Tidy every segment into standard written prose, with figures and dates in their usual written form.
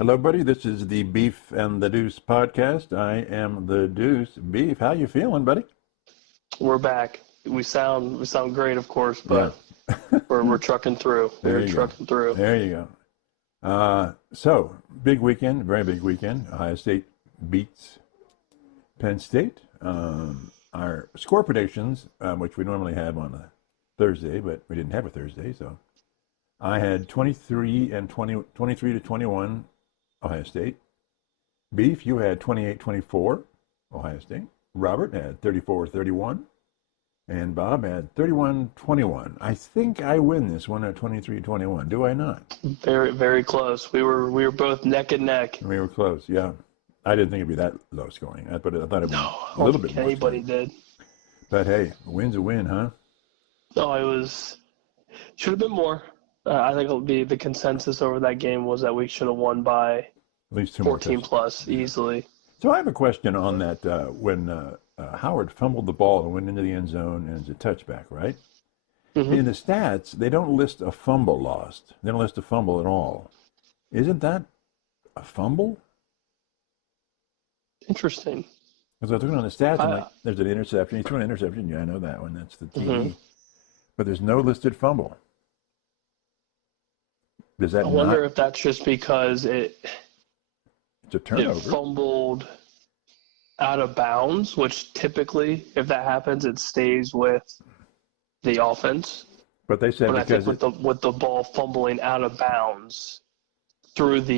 Hello, buddy. This is the Beef and the Deuce podcast. I am the Deuce. Beef, how you feeling, buddy? We're back. We sound great, of course, but Yeah. we're trucking through. There We're you trucking through. There you go. So, big weekend, very big weekend. Ohio State beats Penn State. Our score predictions, which we normally have on a Thursday, but we didn't have a Thursday, so I had 23 to 21 Ohio State. Beef, you had 28-24 Ohio State. Robert had 34-31. And Bob had 31-21. I think I win this one at 23-21. Do I not? Very, very close. We were both neck and neck. We were close, yeah. I didn't think it'd be that low scoring. I thought it would be a little bit more. Anybody did. But hey, a win's a win, huh? No, should have been more. I think the consensus over that game was that we should have won by At least 2 14 more plus easily. So I have a question on that. When Howard fumbled the ball and went into the end zone and it's a touchback, right? Mm-hmm. In the stats, they don't list a fumble lost. They don't list a fumble at all. Isn't that a fumble? Interesting. Because I was looking on the stats, and there's an interception. He threw an interception. Yeah, I know that one. That's the TD. Mm-hmm. But there's no listed fumble. Does that I wonder if that's just because it's a turnover. it fumbled out of bounds, which typically, if that happens, it stays with the offense. But they said But I because think with the ball fumbling out of bounds not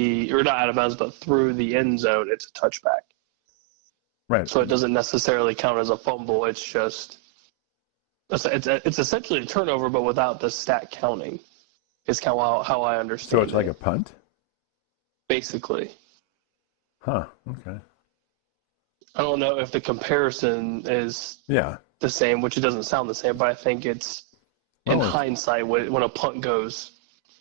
out of bounds, but through the end zone, it's a touchback. right. So it doesn't necessarily count as a fumble. It's just it's essentially a turnover, but without the stat counting. Is how I understand. So it's like a punt? Basically. Huh. Okay. I don't know if the comparison is Yeah. the same, which it doesn't sound the same, but I think it's in hindsight when a punt goes,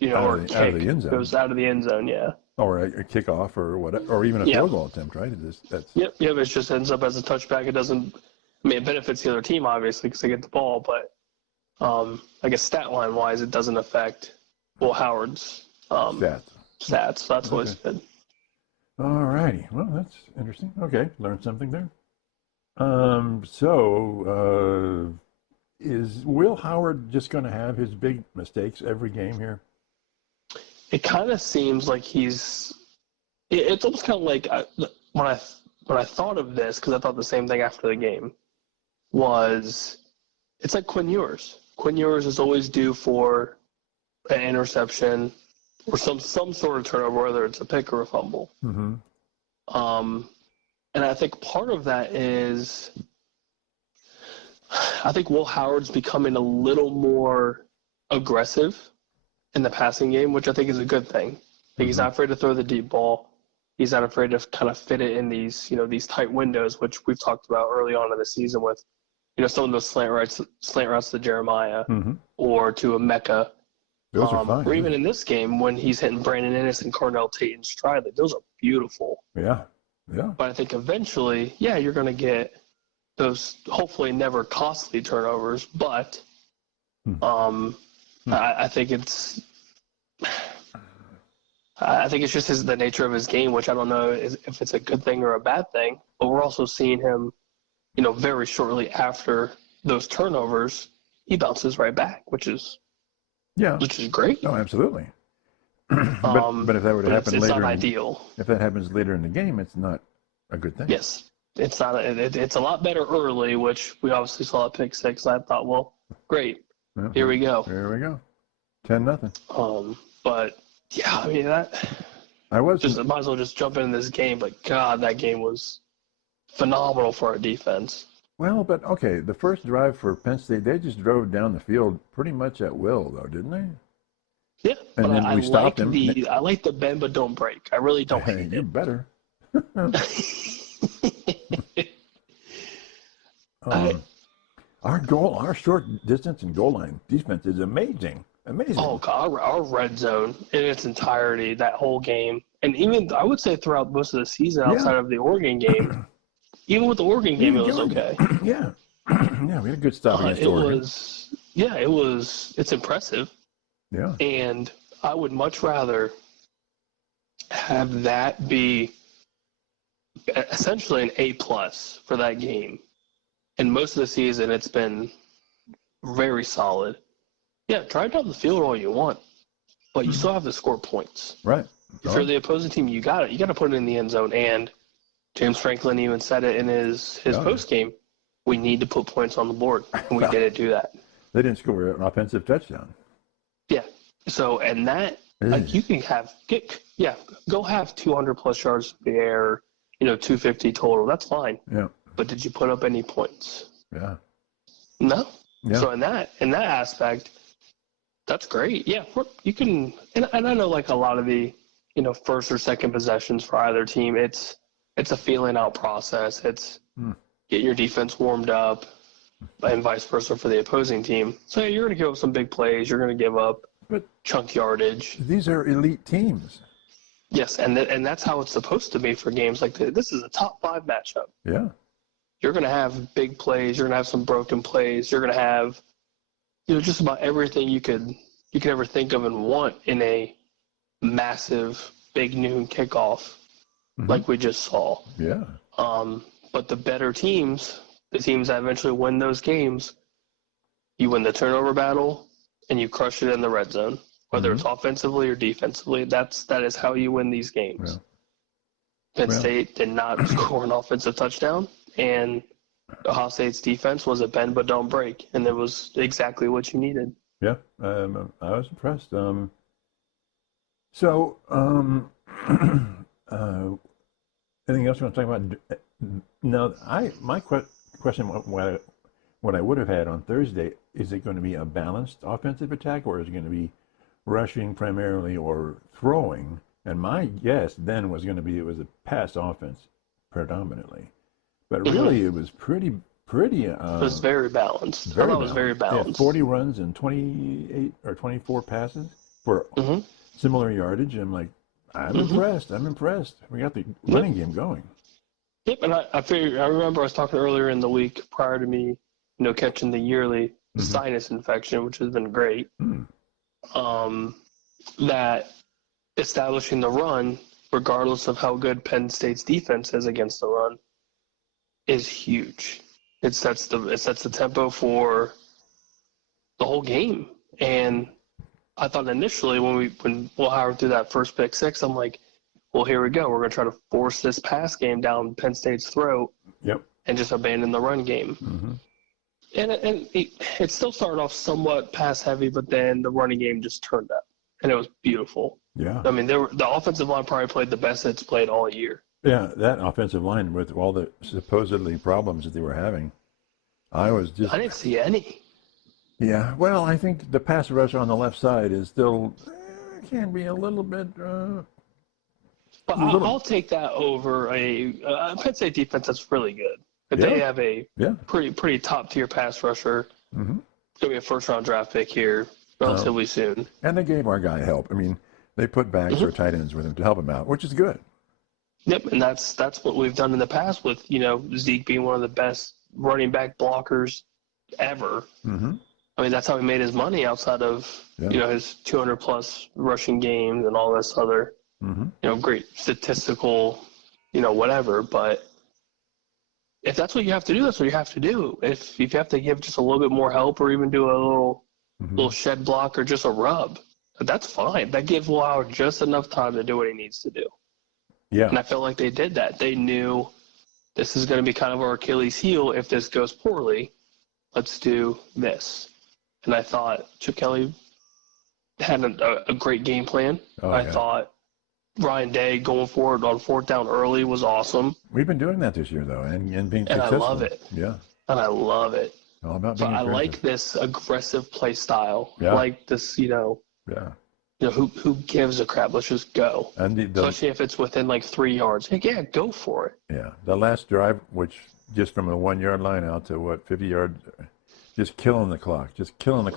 or a out of the end zone. goes out of the end zone, yeah. Or a kickoff or whatever, or even a field goal attempt, right? Yep. It just ends up as a touchback. It doesn't. It benefits the other team obviously because they get the ball, but I guess stat line wise, it doesn't affect Howard's stats. So that's always good. All righty. Well, that's interesting. Okay, learned something there. Is Will Howard just going to have his big mistakes every game here? It kind of seems like he's. It's almost kind of like when I thought of this, because I thought the same thing after the game, it's like Quinn Ewers. Quinn Ewers is always due for an interception or some sort of turnover, whether it's a pick or a fumble. Mm-hmm. And I think part of that is I think Will Howard's becoming a little more aggressive in the passing game, which I think is a good thing. I think he's not afraid to throw the deep ball. He's not afraid to kind of fit it in these tight windows, which we've talked about early on in the season with, some of those slant routes to Jeremiah or to a Mecca. Those are fine. Or even in this game when he's hitting Brandon Ennis and Cornell Tate and stride, those are beautiful. Yeah. But I think eventually, you're going to get those hopefully never costly turnovers. But I think it's just the nature of his game, which I don't know if it's a good thing or a bad thing. But we're also seeing him, very shortly after those turnovers, he bounces right back, which is great. Oh, absolutely. but if that were to happen it's later, not ideal. If that happens later in the game, it's not a good thing. Yes, it's not. It's a lot better early, which we obviously saw at pick 6. I thought, well, great, here we go. Here we go, 10-0. But yeah, I mean I might as well just jump into this game. But God, that game was phenomenal for our defense. Well, but okay, the first drive for Penn State, they just drove down the field pretty much at will, though, didn't they? Yeah, and but then I we stopped them. I like the bend but don't break. I really don't hate it. You better. Our short distance and goal line defense is amazing. Oh, God, our red zone in its entirety, that whole game, and even I would say throughout most of the season outside of the Oregon game, even with the Oregon game, it was okay. Yeah, yeah, we had a good stop against Oregon. It's impressive. Yeah. And I would much rather have that be essentially an A+ for that game, and most of the season it's been very solid. Yeah, drive down the field all you want, but you still have to score points. Right. If you're the opposing team, you got it. You got to put it in the end zone. And James Franklin even said it in his post game. We need to put points on the board, and we didn't do that. They didn't score an offensive touchdown. Yeah. So, and that, like, you can go have 200+ yards in the air, 250 total. That's fine. Yeah. But did you put up any points? Yeah. No. Yeah. So in that aspect, that's great. Yeah, you can, and I know like a lot of the, first or second possessions for either team, it's a feeling out process. It's getting your defense warmed up, and vice versa for the opposing team. So you're going to give up some big plays. You're going to give up chunk yardage. These are elite teams. Yes, and that's how it's supposed to be for games like this. This is a top 5 matchup. Yeah. You're going to have big plays. You're going to have some broken plays. You're going to have, just about everything you could ever think of and want in a massive big noon kickoff like we just saw. Yeah. But the better teams, the teams that eventually win those games, you win the turnover battle and you crush it in the red zone, whether it's offensively or defensively. That is how you win these games. Yeah. Penn State did not score an offensive touchdown, and Ohio State's defense was a bend but don't break, and it was exactly what you needed. Yeah, I was impressed. Anything else you want to talk about? No, my question, what I would have had on Thursday, is it going to be a balanced offensive attack, or is it going to be rushing primarily or throwing? And my guess then was going to be it was a pass offense predominantly, but really it was pretty. It was very balanced. I thought it was very balanced. Yeah, 40 runs and 28 or 24 passes for similar yardage. I'm like, I'm impressed. We got the running game going. Yep, and I remember I was talking earlier in the week prior to me, catching the yearly sinus infection, which has been great. That establishing the run, regardless of how good Penn State's defense is against the run, is huge. It sets the tempo for the whole game. And I thought initially when Will Howard threw that first pick six, I'm like, well, here we go. We're going to try to force this pass game down Penn State's throat and just abandon the run game. And it still started off somewhat pass heavy, but then the running game just turned up, and it was beautiful. Yeah. I mean, the offensive line probably played the best it's played all year. Yeah, that offensive line with all the supposedly problems that they were having, I didn't see any. Yeah, well, I think the pass rush on the left side is still can be a little bit. But I'll take that over a Penn State defense that's really good. But they have a pretty top tier pass rusher. It's gonna be a first round draft pick here relatively soon. And they gave our guy help. I mean, they put backs or tight ends with him to help him out, which is good. Yep, and that's what we've done in the past with Zeke being one of the best running back blockers ever. I mean, that's how he made his money outside of his 200+ rushing games and all this other great statistical whatever. But if that's what you have to do, that's what you have to do. If you have to give just a little bit more help or even do a little shed block or just a rub, that's fine. That gives Will Howard just enough time to do what he needs to do. Yeah. And I felt like they did that. They knew this is going to be kind of our Achilles heel. If this goes poorly, let's do this. And I thought Chip Kelly had a great game plan. I thought Ryan Day going forward on fourth down early was awesome. We've been doing that this year, though, and being successful. And I love it. Yeah. And I love it. All about being aggressive. I like this aggressive play style. I like this, who gives a crap? Let's just go. And especially if it's within like 3 yards. Hey, yeah, go for it. Yeah. The last drive, which just from a 1 yard line out to 50 yards, just killing the clock. On the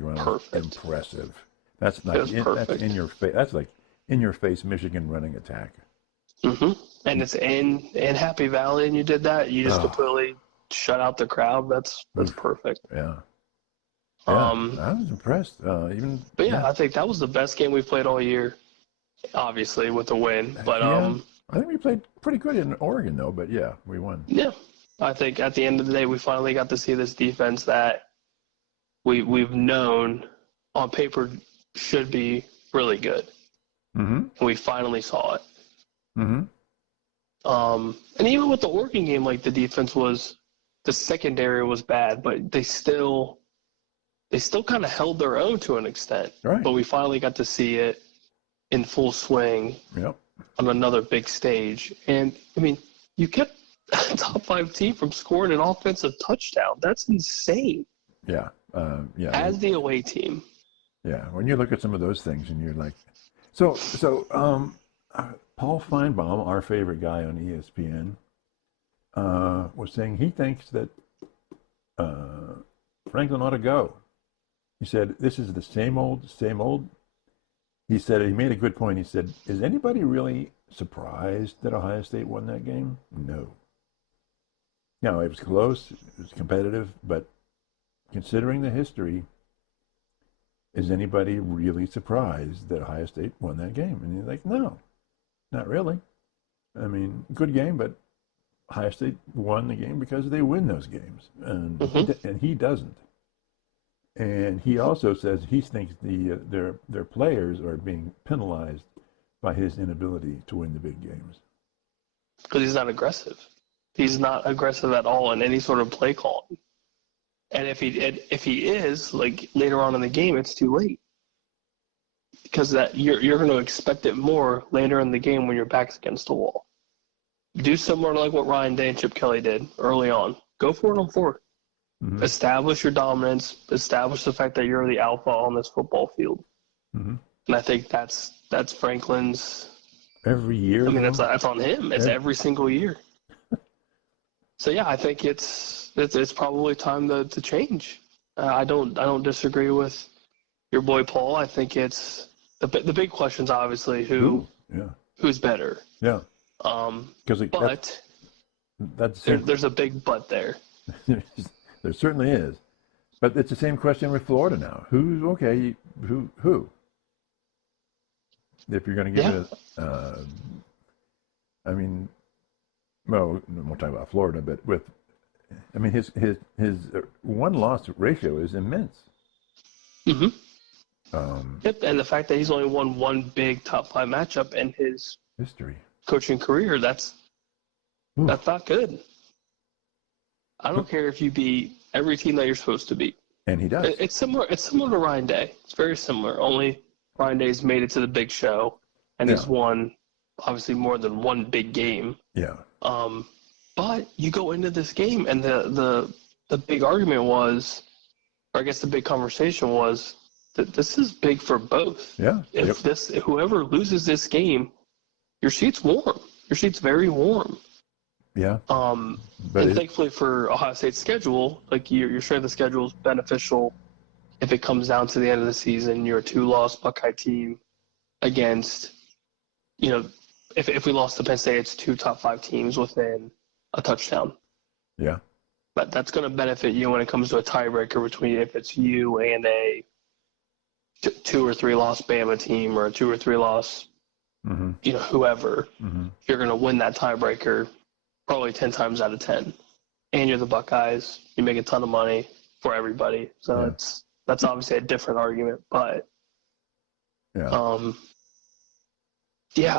ground. Perfect. Impressive. That's like that's in your face. That's like in your face Michigan running attack. And it's in Happy Valley, and you did that. You just completely shut out the crowd. That's perfect. Yeah. I was impressed. I think that was the best game we've played all year. obviously with the win. But Yeah, I think we played pretty good in Oregon, though. But yeah, we won. yeah, I think at the end of the day, we finally got to see this defense that we've known on paper should be really good. Mm-hmm. And we finally saw it. Mm-hmm. And even with the Oregon game, like the secondary was bad, but they still kind of held their own to an extent. Right. But we finally got to see it in full swing Yep. on another big stage. And I mean, you kept a top 5 team from scoring an offensive touchdown. That's insane. Yeah. Yeah. As the away team. Yeah. When you look at some of those things, and you're like, Paul Feinbaum, our favorite guy on ESPN, was saying he thinks that Franklin ought to go. He said, this is the same old, same old. He said, he made a good point. He said, is anybody really surprised that Ohio State won that game? No. No, it was close, it was competitive, but considering the history, is anybody really surprised that Ohio State won that game? And he's like, no, not really. I mean, good game, but Ohio State won the game because they win those games, and he doesn't. And he also says he thinks their players are being penalized by his inability to win the big games. Because he's not aggressive. He's not aggressive at all in any sort of play calling. And if he is, like later on in the game, it's too late. Because that you're going to expect it more later in the game when your back's against the wall. Do similar to like what Ryan Day and Chip Kelly did early on. Go for it on fourth. Mm-hmm. Establish your dominance. Establish the fact that you're the alpha on this football field. Mm-hmm. And I think that's Franklin's. Every year. I mean, that's on him. It's every single year. So yeah, I think it's probably time to change. I don't disagree with your boy Paul. I think it's the big question's obviously who's better. Yeah. But there's a big but there. There certainly is, but it's the same question with Florida now. Who's okay? Who? If you're going to give it, I mean, well, we won't talk about Florida, but his won-loss ratio is immense. Mm-hmm. Yep, and the fact that he's only won one big top 5 matchup in his history coaching career, that's not good. I don't care if you beat every team that you're supposed to beat. And he does. It's similar to Ryan Day. It's very similar. Only Ryan Day's made it to the big show, and he's won obviously more than one big game. Yeah. But you go into this game, and the big argument was, or I guess the big conversation was, that this is big for both. Yeah. If whoever loses this game, your seat's warm. Your seat's very warm. Yeah. And thankfully for Ohio State's schedule, like your strength of schedule is beneficial. If it comes down to the end of the season, you're a 2-loss Buckeye team against, if we lost to Penn State, it's 2 top 5 teams within a touchdown. Yeah. But that's going to benefit you when it comes to a tiebreaker between if it's you and a 2 or 3 loss Bama team or a 2 or 3 loss, whoever. Mm-hmm. You're going to win that tiebreaker probably 10 times out of 10. And you're the Buckeyes. You make a ton of money for everybody. So that's obviously a different argument. But, I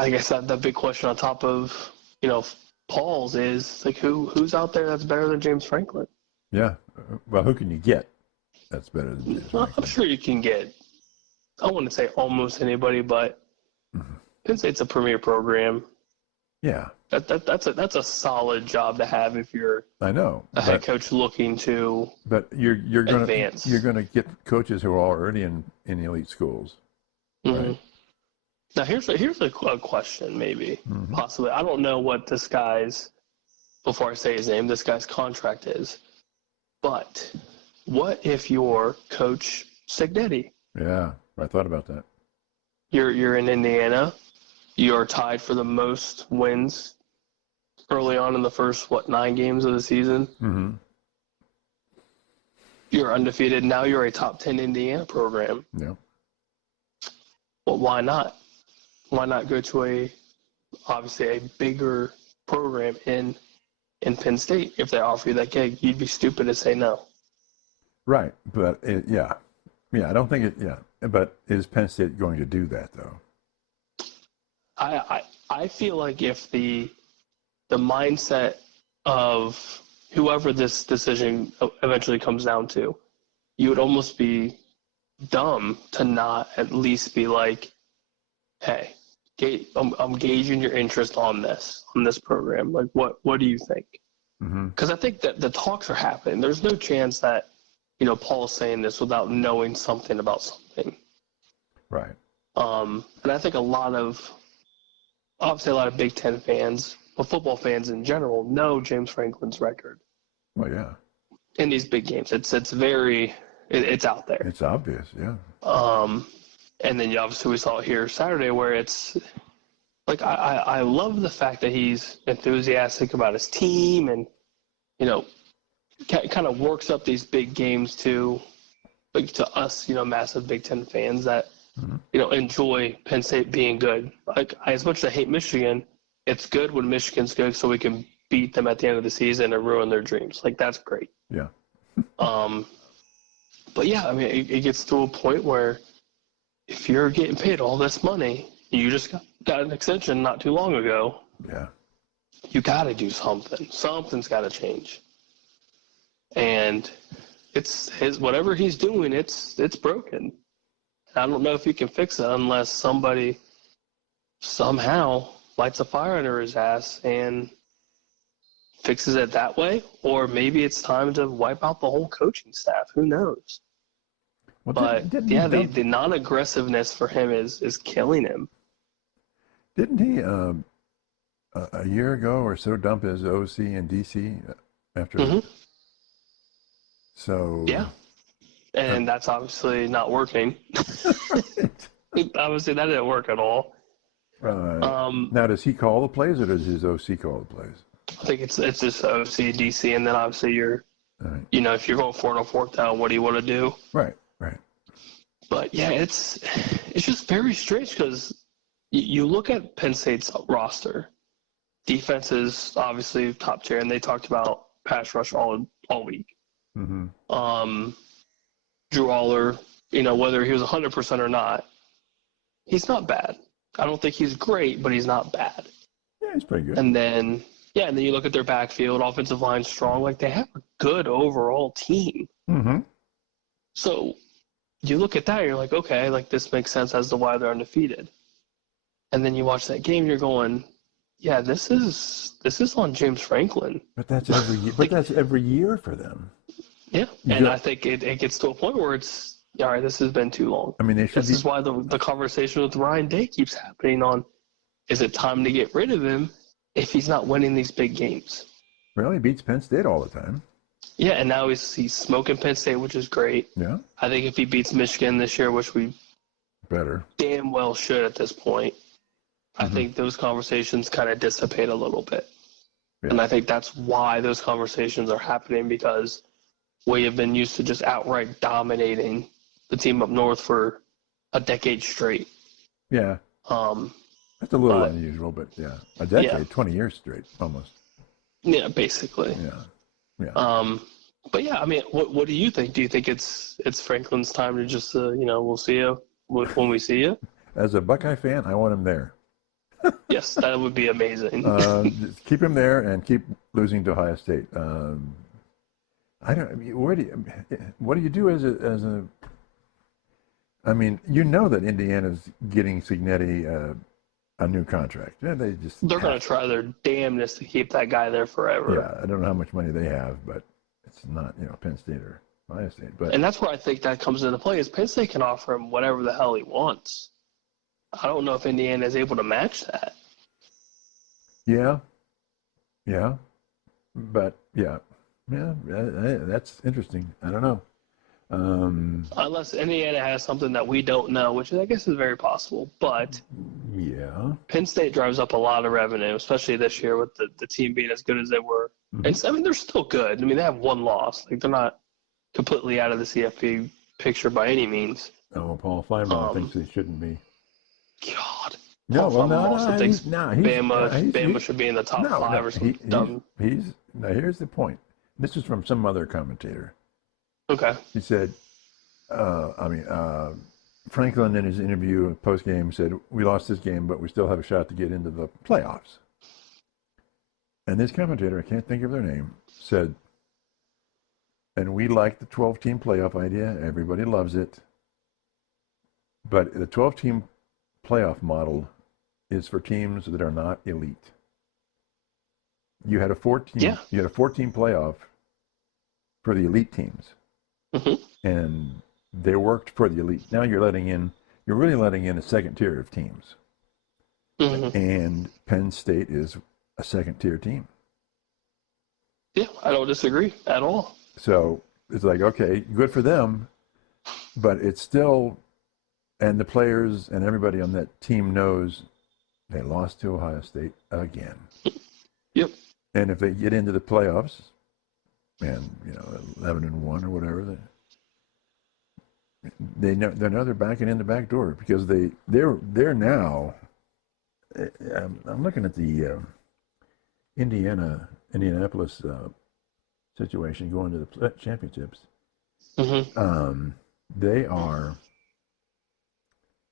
guess that big question on top of, Paul's is, like, who's out there that's better than James Franklin? Yeah. Well, who can you get that's better than James Franklin? I'm sure you can get, I wouldn't say almost anybody, but Penn State's a premier program. Yeah. That's a solid job to have if you're a head coach looking to advance. You're gonna get coaches who are already in elite schools. Mm-hmm. Right? Now here's a question, maybe possibly. I don't know what this guy's contract is, but what if you're Coach Cignetti? Yeah, I thought about that. You're in Indiana. You're tied for the most wins early on in the first, 9 games of the season. Mm-hmm. You're undefeated. Now you're a top 10 Indiana program. Yeah. Well, why not? why not go to obviously a bigger program in Penn State? If they offer you that gig, you'd be stupid to say no. Right, but I don't think it. Yeah, but is Penn State going to do that though? I feel like if the mindset of whoever this decision eventually comes down to, you would almost be dumb to not at least be like, hey, I'm gauging your interest on this program. Like, what do you think? Because I think that the talks are happening. There's no chance that, Paul's saying this without knowing something about something. Right. And I think obviously a lot of Big Ten fans, but football fans in general, know James Franklin's record. Well, yeah. In these big games, it's very, it's out there. It's obvious, yeah. And then obviously we saw it here Saturday where it's like I love the fact that he's enthusiastic about his team and kind of works up these big games to us, massive Big Ten fans that enjoy Penn State being good. Like as much as I hate Michigan, it's good when Michigan's good so we can beat them at the end of the season and ruin their dreams. Like that's great. Yeah. But yeah, I mean it gets to a point where if you're getting paid all this money, you just got an extension not too long ago. Yeah. You got to do something. Something's got to change. And it's whatever he's doing, it's broken. I don't know if he can fix it unless somebody somehow lights a fire under his ass and fixes it that way. Or maybe it's time to wipe out the whole coaching staff. Who knows? Well, But the non-aggressiveness for him is killing him. Didn't he a year ago or so dump his OC in DC after? So yeah, and that's obviously not working. Right. Obviously, that didn't work at all. Now, does he call the plays or does his OC call the plays? I think it's just OC, DC, and then obviously you're, Right. if you're going for it on fourth down, what do you want to do? Right. But yeah, it's just very strange because you look at Penn State's roster. Defense is obviously top tier, and they talked about pass rush all week. Drew Aller, whether he was 100% or not, he's not bad. I don't think he's great, but he's not bad. Yeah, he's pretty good. And then you look at their backfield, offensive line strong. Like they have a good overall team. So you look at that, you're like, okay, like this makes sense as to why they're undefeated. And then you watch that game, you're going, yeah, this is on James Franklin. But that's every year. But that's every year for them. Yeah, and I think it gets to a point where it's all right. This has been too long. I mean, this is why the conversation with Ryan Day keeps happening on, is it time to get rid of him if he's not winning these big games? Well, he beats Penn State all the time. Yeah, and now he's smoking Penn State, which is great. Yeah. I think if he beats Michigan this year, which we damn well should at this point, I think those conversations kind of dissipate a little bit. Yeah. And I think that's why those conversations are happening, because we have been used to just outright dominating the team up north for a decade straight. Yeah. That's a little unusual, but yeah. A decade, 20 years straight, almost. Yeah, basically. Yeah. But yeah, I mean, what do you think? Do you think it's Franklin's time to just, we'll see you when we see you? As a Buckeye fan, I want him there. Yes, that would be amazing. Just keep him there and keep losing to Ohio State. What do you do as a? I mean, that Indiana's getting Cignetti a new contract. Yeah, they're going to try their damnedest to keep that guy there forever. Yeah, I don't know how much money they have, but it's not Penn State or Ohio State. And that's where I think that comes into play, is Penn State can offer him whatever the hell he wants. I don't know if Indiana is able to match that. Yeah, but that's interesting. I don't know. Unless Indiana has something that we don't know, which I guess is very possible. But yeah, Penn State drives up a lot of revenue, especially this year with the team being as good as they were. And I mean, they're still good. I mean, they have one loss. Like, they're not completely out of the CFP picture by any means. Oh, Paul Feinbaum thinks they shouldn't be. God. No, Paul well, Plum no, also no, thinks he's Bama should be in the top no, 5 no, or something dumb. he's now here's the point. This is from some other commentator. Okay. He said, Franklin in his interview post game said, "We lost this game, but we still have a shot to get into the playoffs." And this commentator, I can't think of their name, said, "And we like the 12-team playoff idea. Everybody loves it. But the 12-team playoff model is for teams that are not elite. You had a 14 playoff for the elite teams, and they worked for the elite. Now you're really letting in a second tier of teams, and Penn State is a second tier team. Yeah, I don't disagree at all. So it's like, okay, good for them, but it's still, and the players and everybody on that team knows they lost to Ohio State again. Yep. And if they get into the playoffs, and 11-1 or whatever, they know they're backing in the back door because they're now. I'm looking at the Indianapolis situation going to the championships. They are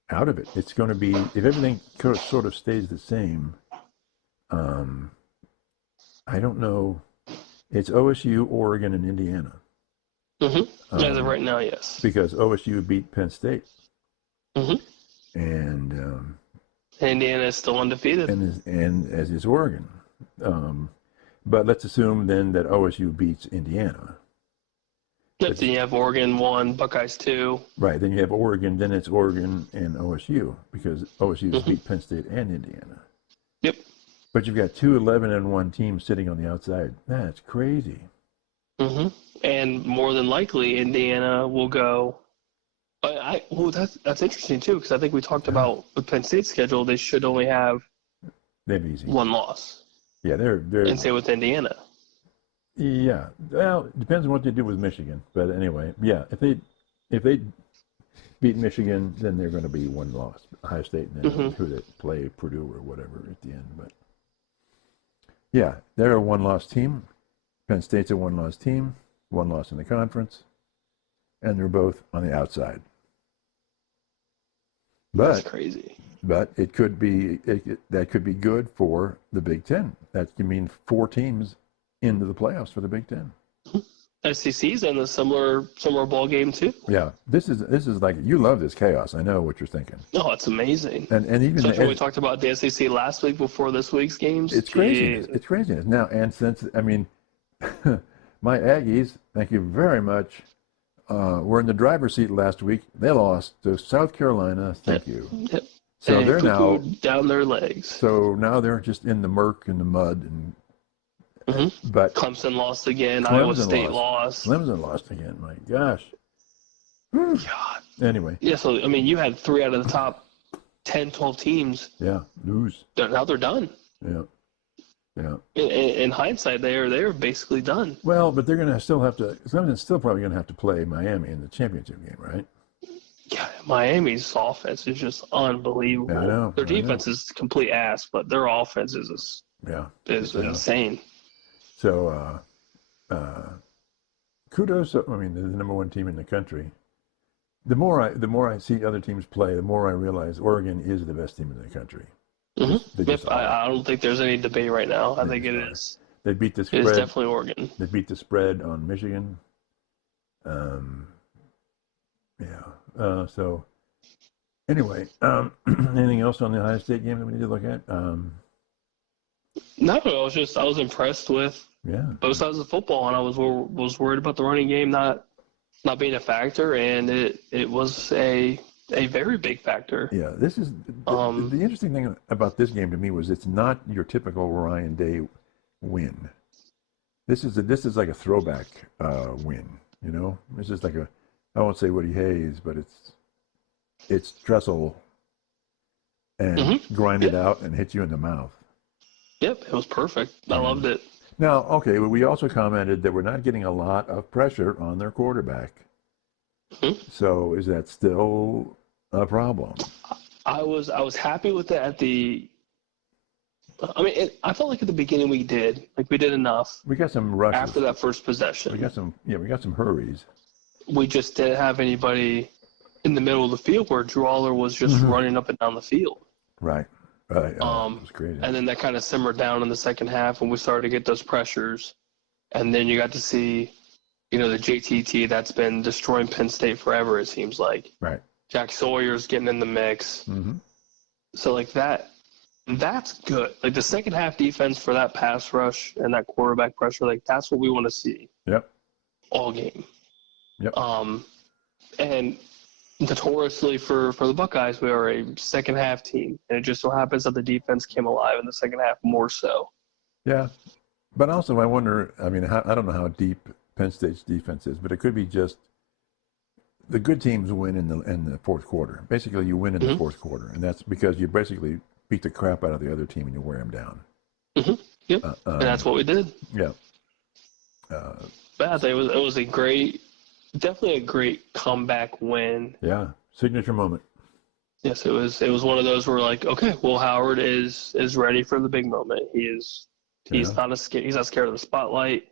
out of it. It's going to be, if everything sort of stays the same. I don't know. It's OSU, Oregon, and Indiana. As of right now, yes. Because OSU beat Penn State. And Indiana is still undefeated. And as is Oregon. But let's assume then that OSU beats Indiana. Then you have Oregon 1, Buckeyes 2. Right. Then you have Oregon. Then it's Oregon and OSU because OSU beat Penn State and Indiana. Yep. But you've got two 11-1 teams sitting on the outside. That's crazy. And more than likely, Indiana will go. That's interesting too because I think we talked about with Penn State's schedule, they should only have easy. one loss. Yeah, they're and same with Indiana. Yeah, well, it depends on what they do with Michigan. But anyway, yeah, if they beat Michigan, then they're going to be one loss. Ohio State and then who they play, Purdue or whatever at the end. But yeah, they're a one-loss team. Penn State's a one-loss team, one loss in the conference, and they're both on the outside. But that's crazy. But it could be that could be good for the Big Ten. That could mean 4 teams into the playoffs for the Big Ten. SEC's in a similar ball game too. Yeah, this is like, you love this chaos. I know what you're thinking. No, it's amazing. And even especially when we talked about the SEC last week before this week's games. It's craziness. It's craziness now. And since my Aggies, thank you very much, were in the driver's seat last week. They lost to South Carolina. Thank you. Yep. So and they're now down their legs. So now they're just in the murk and the mud, and but Clemson lost again. Iowa State lost. Clemson lost again. My gosh. God. Anyway. Yeah. So you had 3 out of the top 10, 12 teams. Yeah. Lose. Now they're done. Yeah. Yeah. In hindsight, they're basically done. Well, but they're going to still have to. Clemson's still probably going to have to play Miami in the championship game, right? Yeah, Miami's offense is just unbelievable. Yeah, I know. Their defense is complete ass, but their offense is insane. So, kudos. They're the number 1 team in the country. The more I see other teams play, the more I realize Oregon is the best team in the country. I don't think there's any debate right now. I think it is. They beat the spread. It is definitely Oregon. They beat the spread on Michigan. So anyway, anything else on the Ohio State game that we need to look at? No, I was impressed with both sides of football, and I was worried about the running game not being a factor, and it was a very big factor. Yeah, this is the interesting thing about this game to me was it's not your typical Ryan Day win. This is like a throwback win. This is like I won't say Woody Hayes, but it's Dressel and grind it out and hit you in the mouth. Yep, it was perfect. I loved it. Now, okay, but we also commented that we're not getting a lot of pressure on their quarterback. So is that still a problem? I was happy with it at the. I mean, I felt like at the beginning we did enough. We got some rushes. After that first possession. We got some hurries. We just didn't have anybody in the middle of the field where Drew Aller was just running up and down the field. Right. It was great. And then that kind of simmered down in the second half when we started to get those pressures. And then you got to see, the JTT that's been destroying Penn State forever, it seems like. Right. Jack Sawyer's getting in the mix. Mm-hmm. So, that's good. Like, the second half defense for that pass rush and that quarterback pressure, that's what we want to see. Yep. All game. Yep. And notoriously for the Buckeyes, we are a second half team, and it just so happens that the defense came alive in the second half more so. Yeah, but also I wonder. I mean, I don't know how deep Penn State's defense is, but it could be just the good teams win in the fourth quarter. Basically, you win in the fourth quarter, and that's because you basically beat the crap out of the other team and you wear them down. Mm-hmm. Yep, and that's what we did. Yeah. But I think it was definitely a great comeback win. Yeah, signature moment. Yes, it was one of those where okay, well, Howard is ready for the big moment. He's not scared of the spotlight.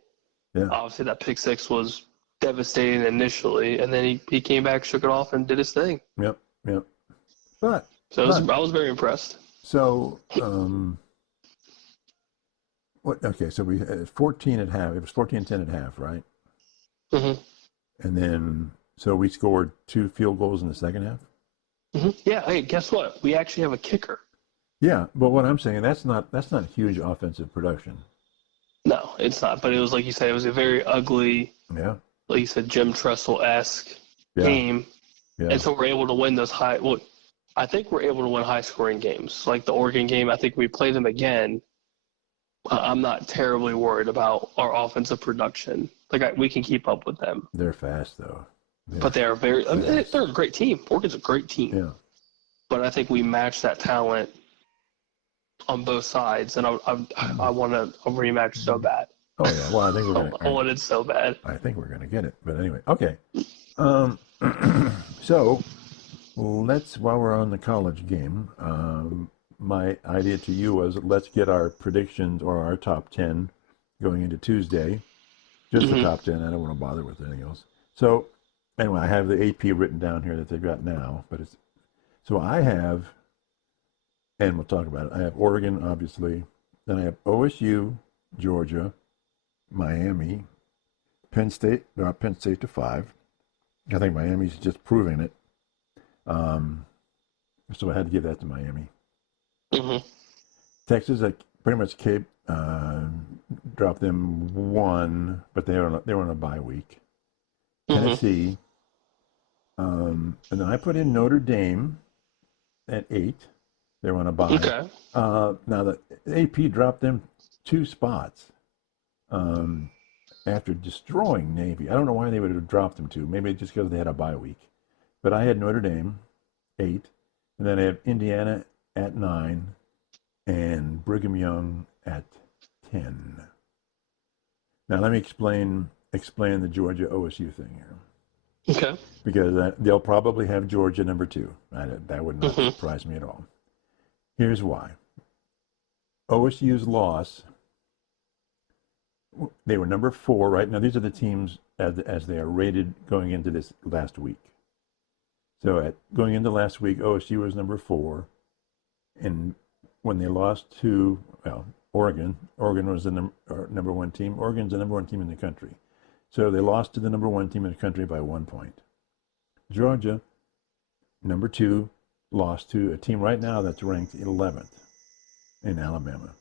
Yeah. Obviously that pick six was devastating initially, and then he came back, shook it off, and did his thing. Yep. But I was very impressed. So okay, so we had 14 at half. It was 14-10 at half, right? Mm-hmm. And then, so we scored 2 field goals in the second half? Mm-hmm. Yeah, hey, guess what? We actually have a kicker. Yeah, but what I'm saying, that's not huge offensive production. No, it's not. But it was, like you said, it was a very ugly, like you said, Jim Tressel-esque game. Yeah. And so we're able to win those I think we're able to win high-scoring games. Like the Oregon game, I think we play them again. I'm not terribly worried about our offensive production. We can keep up with them. They're fast, though. But they are they're a great team. Oregon's a great team. Yeah. But I think we match that talent on both sides, and I want a rematch so bad. Oh, yeah. Well, I think we're going to. I want it so bad. I think we're going to get it. But anyway, okay. So while we're on the college game, my idea to you was let's get our predictions or our top 10 going into Tuesday. Just the top 10. I don't want to bother with anything else. So anyway, I have the AP written down here that they've got now. So I have, and we'll talk about it, I have Oregon, obviously. Then I have OSU, Georgia, Miami, Penn State. They're up Penn State to 5. I think Miami's just proving it. So I had to give that to Miami. Mm-hmm. Texas, I pretty much dropped them 1, but they were on a bye week. Tennessee, and then I put in Notre Dame at 8. They were on a bye. Okay. Now the AP dropped them 2 spots after destroying Navy. I don't know why they would have dropped them 2. Maybe just because they had a bye week. But I had Notre Dame 8, and then I have Indiana at 9, and Brigham Young at 10. Now let me explain the Georgia OSU thing here. Okay. Because they'll probably have Georgia number 2. That would not surprise me at all. Here's why. OSU's loss, they were number 4, right? Now these are the teams as they are rated going into this last week. So going into last week, OSU was number 4. And when they lost to, Oregon was the number 1 team. Oregon's the number 1 team in the country. So they lost to the number 1 team in the country by 1 point. Georgia, number 2, lost to a team right now that's ranked 11th in Alabama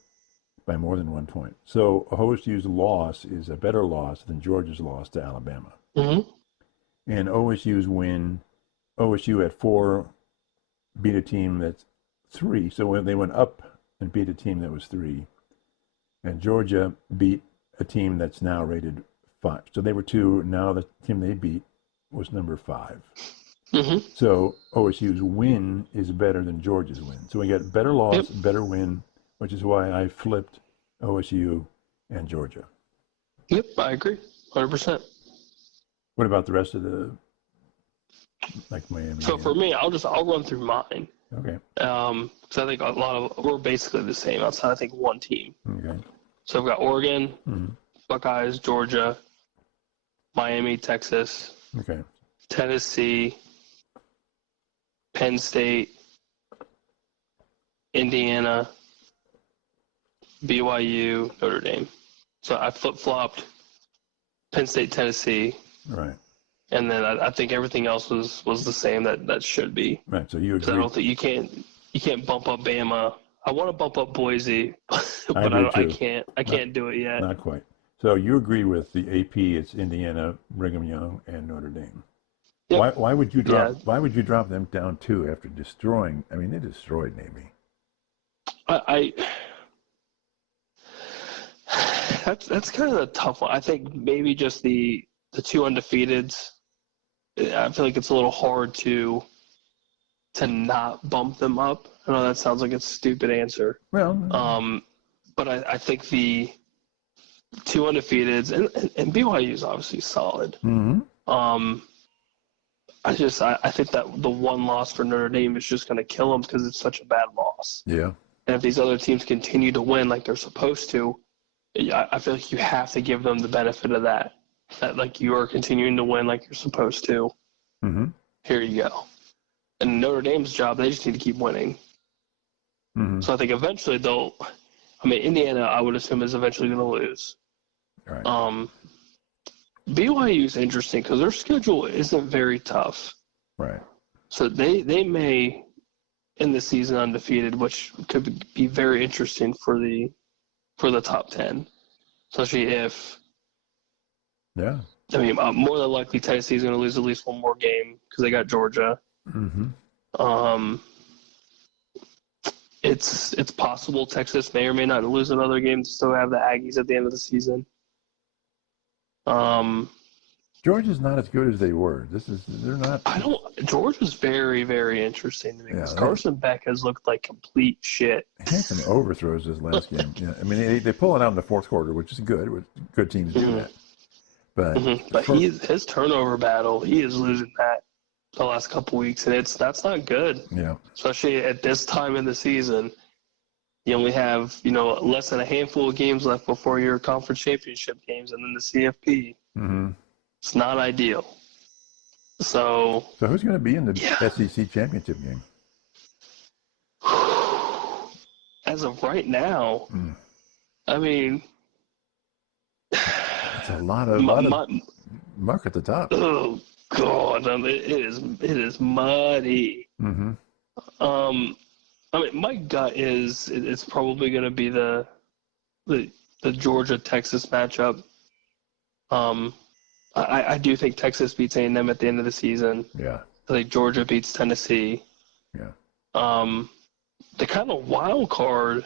by more than 1 point. So OSU's loss is a better loss than Georgia's loss to Alabama. Mm-hmm. And OSU's win, OSU at 4 beat a team that's 3. So when they went up and beat a team that was 3, and Georgia beat a team that's now rated 5. So they were 2. Now the team they beat was number 5. Mm-hmm. So OSU's win is better than Georgia's win. So we got better loss, better win, which is why I flipped OSU and Georgia. Yep, I agree, 100%. What about the rest of the, like Miami? So for me, I'll run through mine. Okay. So I think we're basically the same outside, I think, one team. Okay. So we've got Oregon, Mm-hmm. Buckeyes, Georgia, Miami, Texas, Okay. Tennessee, Penn State, Indiana, BYU, Notre Dame. So I flip-flopped Penn State, Tennessee, Right. and then I think everything else was the same that should be. Right. So you Because I agree. don't think you can't bump up Bama. I want to bump up Boise, but agree I too. can't do it yet. Not quite. So you agree with the AP? It's Indiana, Brigham Young, and Notre Dame. Yep. Why would you drop? Yeah. Why would you drop them down 2 after destroying? I mean, they destroyed Navy. That's kind of a tough one. I think maybe just the 2 undefeateds. I feel like it's a little hard to not bump them up. I know that sounds like a stupid answer. Well, But I think the 2 undefeateds and BYU is obviously solid. mm-hmm. I think that the one loss for Notre Dame is just going to kill them because it's such a bad loss. Yeah. And if these other teams continue to win like they're supposed to, I feel like you have to give them the benefit of that. That like you are continuing to win like you're supposed to. Mm-hmm. Here you go. And Notre Dame's job, they just need to keep winning. Mm-hmm. So I think eventually Indiana, I would assume, is eventually going to lose. Right. BYU is interesting because their schedule isn't very tough. Right. So they may end the season undefeated, which could be very interesting for the top 10, especially if. Yeah. More than likely Tennessee is going to lose at least one more game because they got Georgia. Mm-hmm. It's possible Texas may or may not lose another game to still have the Aggies at the end of the season. Georgia's not as good as they were. They're not. Georgia's very, very interesting to me because Carson Beck has looked like complete shit. He had some overthrows this last game. Yeah, they pull it out in the fourth quarter, which is good. Good teams do that. But his turnover battle, he is losing that the last couple weeks, and that's not good. Yeah. Especially at this time in the season, you only have less than a handful of games left before your conference championship games, and then the CFP. Mm-hmm. It's not ideal. So who's going to be in the SEC championship game? As of right now, it's a lot of Mark at the top. Oh God, it is muddy. Mm-hmm. My gut is it's probably going to be the Georgia Texas matchup. I do think Texas beats A&M at the end of the season. Yeah. I think Georgia beats Tennessee. Yeah. The kind of wild card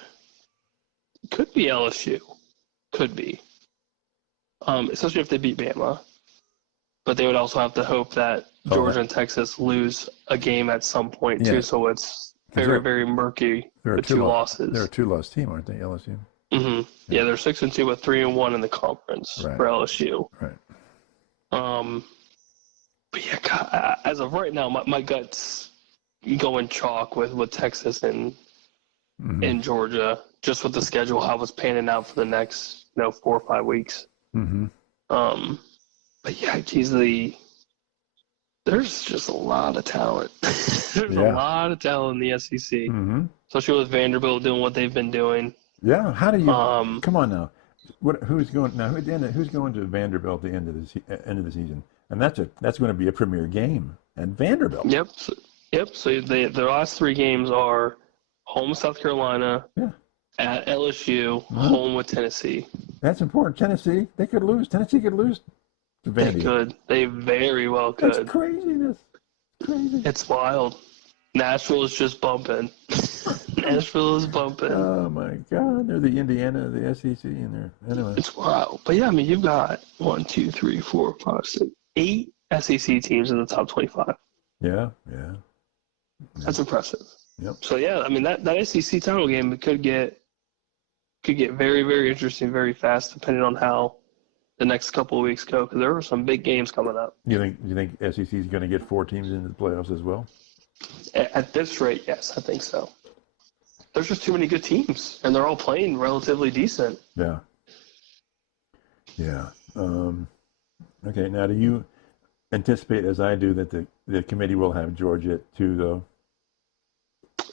could be LSU. Could be. Especially if they beat Bama. But they would also have to hope that Georgia and Texas lose a game at some point, too. So it's very, very murky with 2 losses. They're a 2-loss team, aren't they, LSU? Mm-hmm. Yeah, they're 6-2 with 3-1 in the conference for LSU. Right. But yeah, God, as of right now, my gut's going chalk with Texas and Georgia, just with the schedule, how it's panning out for the next 4 or 5 weeks. Mm-hmm. But yeah, there's just a lot of talent. There's a lot of talent in the SEC, especially with Vanderbilt doing what they've been doing. Yeah, how do you? Come on now. Who's going now? Who's going to Vanderbilt at the end of the season? And that's going to be a premier game at Vanderbilt. Yep. So their last 3 games are home with South Carolina, at LSU, home with Tennessee. That's important. Tennessee, they could lose. Tennessee could lose to Vandy. They could. They very well could. That's craziness. Crazy. It's wild. Nashville is just bumping. Nashville is bumping. Oh my God, they're the Indiana of the SEC, and they're anyway. It's wild. But yeah, you've got 1, 2, 3, 4, 5, 6, 8 SEC teams in the top 25. Yeah. That's impressive. Yep. So yeah, that SEC title game could get very, very interesting very fast, depending on how the next couple of weeks go, because there are some big games coming up. You think SEC is going to get 4 teams into the playoffs as well? At this rate, yes, I think so. There's just too many good teams, and they're all playing relatively decent. Yeah. Yeah. Okay. Now, do you anticipate, as I do, that the committee will have Georgia at 2, though?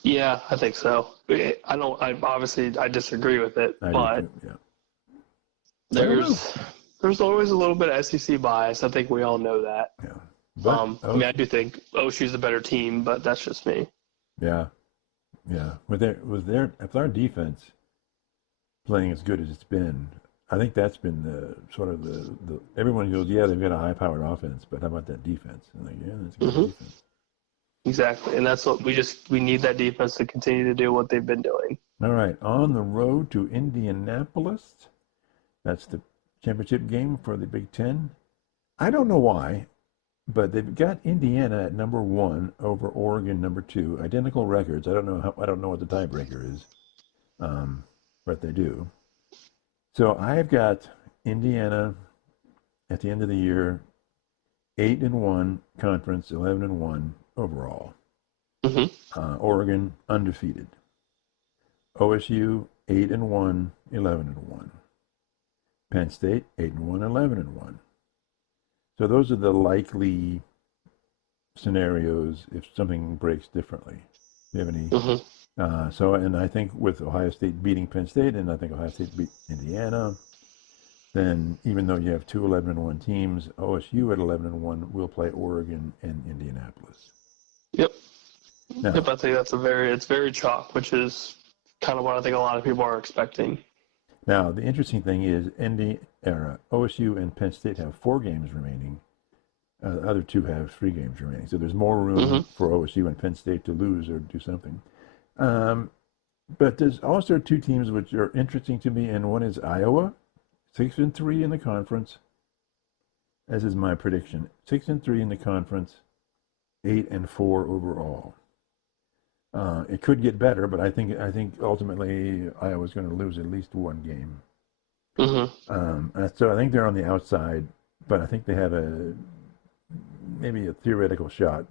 Yeah, I think so. I disagree with it, I but do too. Yeah. there's always a little bit of SEC bias. I think we all know that. Yeah. But, I do think OSU's a better team, but that's just me. Yeah. Yeah. If our defense playing as good as it's been, I think that's been the sort of the everyone goes, yeah, they've got a high-powered offense, but how about that defense? And like, yeah, that's a good defense. Exactly, and that's what we need, that defense to continue to do what they've been doing. All right, on the road to Indianapolis. That's the championship game for the Big Ten. I don't know why, but they've got Indiana at number 1 over Oregon number 2, identical records. I don't know what the tiebreaker is, but they do. So I've got Indiana at the end of the year, 8-1 conference, 11-1 overall. Mm-hmm. Oregon undefeated. OSU 8-1, 11-1. Penn State 8-1, 11-1. So those are the likely scenarios if something breaks differently. Do you have any? Mm-hmm. And I think with Ohio State beating Penn State, and I think Ohio State beat Indiana, then even though you have 2 11-1 teams, OSU at 11-1 will play Oregon and Indianapolis. Yep. Now, Yep. I think it's very chalk, which is kind of what I think a lot of people are expecting. Now, the interesting thing is OSU and Penn State have 4 games remaining. The other 2 have 3 games remaining. So there's more room for OSU and Penn State to lose or do something. But there's also 2 teams which are interesting to me, and one is Iowa, 6-3 in the conference, as is my prediction. 6-3 in the conference, 8-4 overall. It could get better, but I think ultimately Iowa's going to lose at least 1 game. Mm-hmm. So I think they're on the outside, but I think they have maybe a theoretical shot.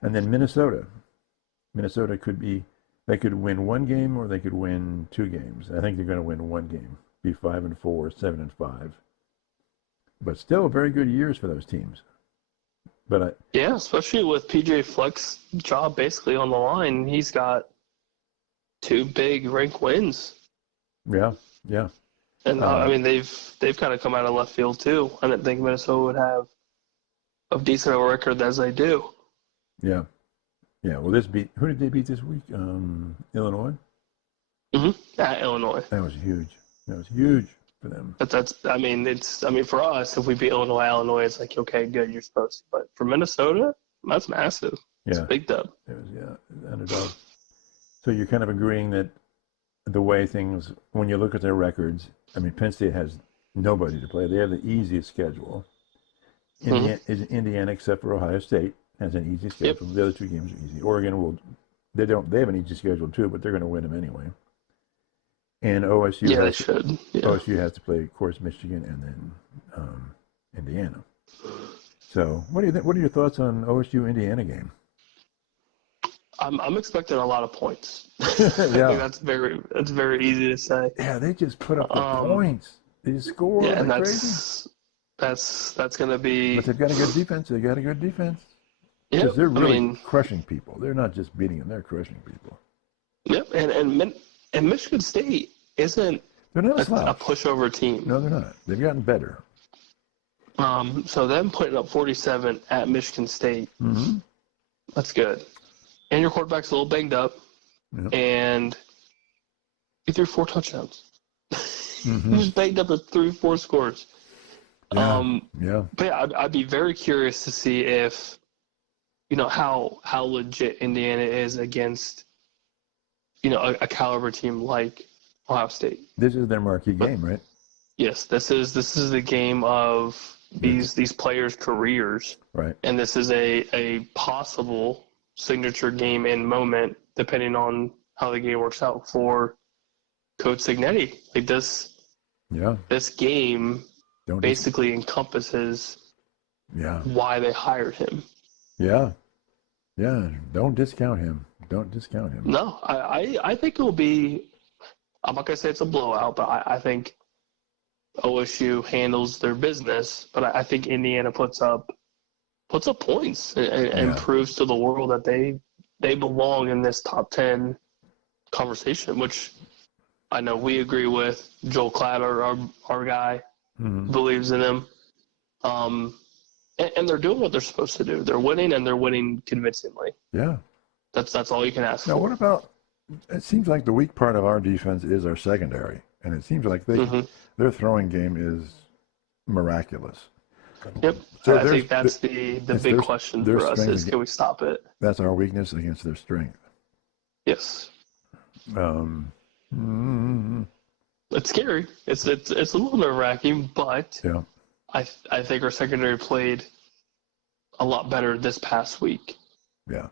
And then Minnesota they could win 1 game or they could win 2 games. I think they're going to win 1 game, be 5-4, 7-5. But still very good years for those teams. But yeah, especially with PJ Fleck's job basically on the line, he's got 2 big rank wins. Yeah. And I mean they've kind of come out of left field too. I didn't think Minnesota would have a decent of a record as they do. Yeah. Well, who did they beat this week? Illinois. At Illinois. That was huge for them. But for us, if we beat Illinois, it's like, okay, good, you're supposed to. But for Minnesota, that's massive. It's a big dub. It was, underdog. So you're kind of agreeing that the way things, when you look at their records, I mean, Penn State has nobody to play. They have the easiest schedule. Indiana, except for Ohio State, has an easy schedule. Yep. The other 2 games are easy. Oregon they have an easy schedule too, but they're going to win them anyway. And OSU, they should. Yeah. OSU has to play, of course, Michigan and then Indiana. So, what are your thoughts on OSU Indiana game? I'm expecting a lot of points. Yeah. I think that's very easy to say. Yeah, they just put up the points. They just score. Yeah, and crazy. That's going to be. But they've got a good defense. Yeah, they're really crushing people. They're not just beating them; they're crushing people. Yep, and Michigan State isn't they're not a pushover team. No, they're not. They've gotten better. So them putting up 47 at Michigan State, that's good. And your quarterback's a little banged up, and he threw 4 touchdowns. He's banged up at 3-4 scores. Yeah. But yeah, I'd be very curious to see if, how legit Indiana is against, a caliber team like Ohio State. This is their marquee game, right? Yes, this is the game of these players' careers, right? And this is a possible signature game and moment, depending on how the game works out for Coach Cignetti. Like this game basically encompasses why they hired him. Yeah. Yeah, don't discount him. Don't discount him. No, I think it will be. I'm not gonna say it's a blowout, but I think OSU handles their business. But I think Indiana puts up points and proves to the world that they belong in this top 10 conversation, which I know we agree with. Joel Clatter, our guy, believes in him. And they're doing what they're supposed to do. They're winning, and they're winning convincingly. Yeah. That's all you can ask Now, for. what about? It seems like the weak part of our defense is our secondary, and it seems like their throwing game is miraculous. Yep. So I think that's the big question for us is, can we stop it? That's our weakness against their strength. Yes. Mm, It's scary. It's a little nerve-wracking, but yeah. I think our secondary played a lot better this past week. Yeah.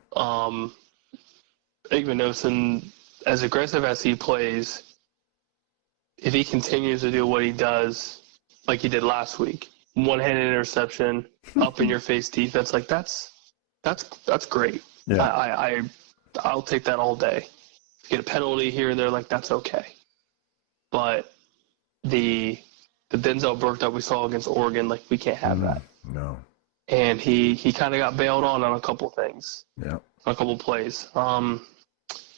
Even Nosen, as aggressive as he plays, if he continues to do what he does, like he did last week, one-handed interception, up in your face defense, like that's great. Yeah. I'll take that all day. Get a penalty here and there, like that's okay. But the Denzel Burke that we saw against Oregon, like we can't have that. No. And he kind of got bailed on a couple things. Yeah. On a couple plays.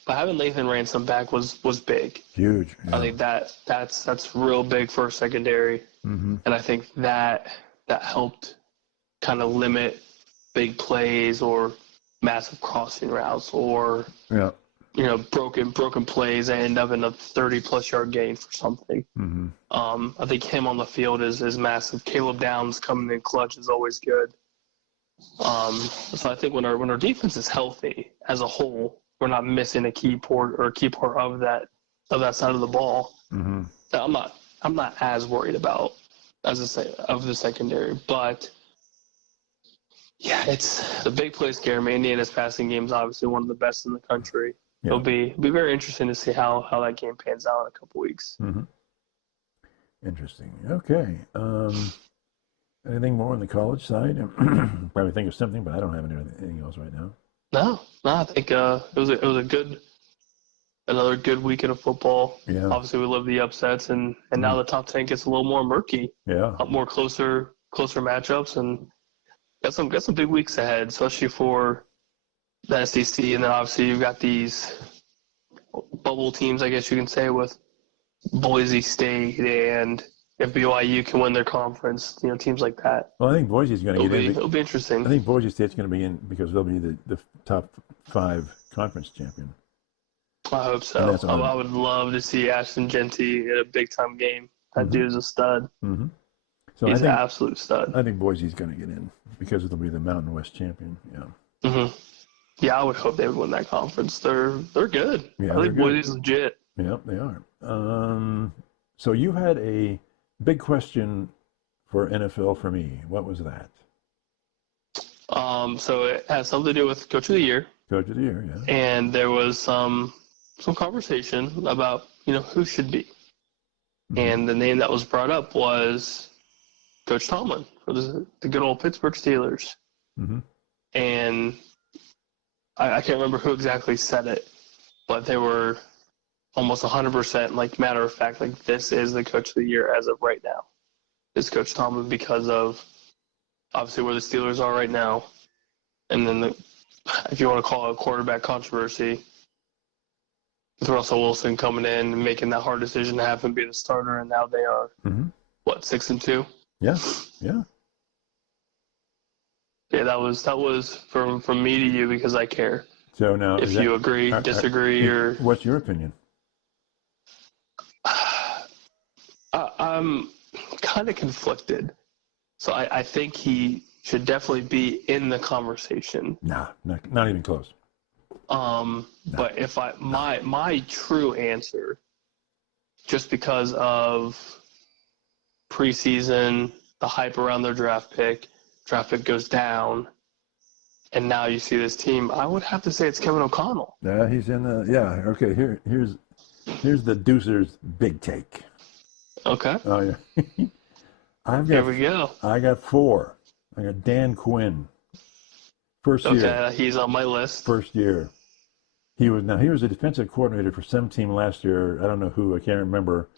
But having Lathan Ransom back was big. Huge. Yeah. I think that's real big for a secondary. Mm-hmm. And I think that helped kind of limit big plays or massive crossing routes or broken plays that end up in a 30-plus yard gain for something. Mm-hmm. I think him on the field is massive. Caleb Downs coming in clutch is always good. So I think when our defense is healthy as a whole, we're not missing a key part of that side of the ball. Mm-hmm. I'm not as worried about of the secondary, but yeah, it's the big play scare me. Indiana's passing game is obviously one of the best in the country. Yeah. It'll be very interesting to see how that game pans out in a couple weeks. Mm-hmm. Interesting. Okay. Anything more on the college side? Probably think of something, but I don't have anything else right now. No. I think it was another good weekend of football. Yeah. Obviously, we love the upsets, and now the top 10 gets a little more murky. Yeah. More closer matchups, and got some big weeks ahead, especially for the SEC. And then obviously you've got these bubble teams, I guess you can say, with Boise State, and if BYU can win their conference, teams like that. Well, I think Boise's going to get in. It'll be interesting. I think Boise State's going to be in because they'll be the top 5 conference champion. I hope so. I would love to see Ashton Genty in a big-time game. That dude's a stud. Mm-hmm. So He's an absolute stud. I think Boise's going to get in because it'll be the Mountain West champion. Yeah. Mm-hmm. Yeah, I would hope they would win that conference. They're good. Yeah, I think Boise's legit. Yeah, they are. So you had a big question for NFL for me. What was that? So it has something to do with Coach of the Year. Coach of the Year, yeah. And there was some conversation about, who should be. Mm-hmm. And the name that was brought up was Coach Tomlin for the good old Pittsburgh Steelers. Mm-hmm. And I can't remember who exactly said it, but they were almost 100% like matter of fact, like this is the Coach of the Year as of right now. Is Coach Tomlin because of obviously where the Steelers are right now, and then if you want to call it a quarterback controversy, with Russell Wilson coming in and making that hard decision to have him be the starter, and now they are 6-2. Yeah, yeah. Yeah, that was from me to you because I care. So now, if you agree, disagree, or what's your opinion? I'm kind of conflicted. So I think he should definitely be in the conversation. Nah, not even close. But if my true answer, just because of preseason, the hype around their draft pick goes down, and now you see this team, I would have to say it's Kevin O'Connell. Yeah, he's in the okay. Here's the Deucer's big take. Okay. Oh yeah. Here we go. I got 4. I got Dan Quinn, First year. Okay, he's on my list. First year. He was a defensive coordinator for some team last year. I don't know who. I can't remember.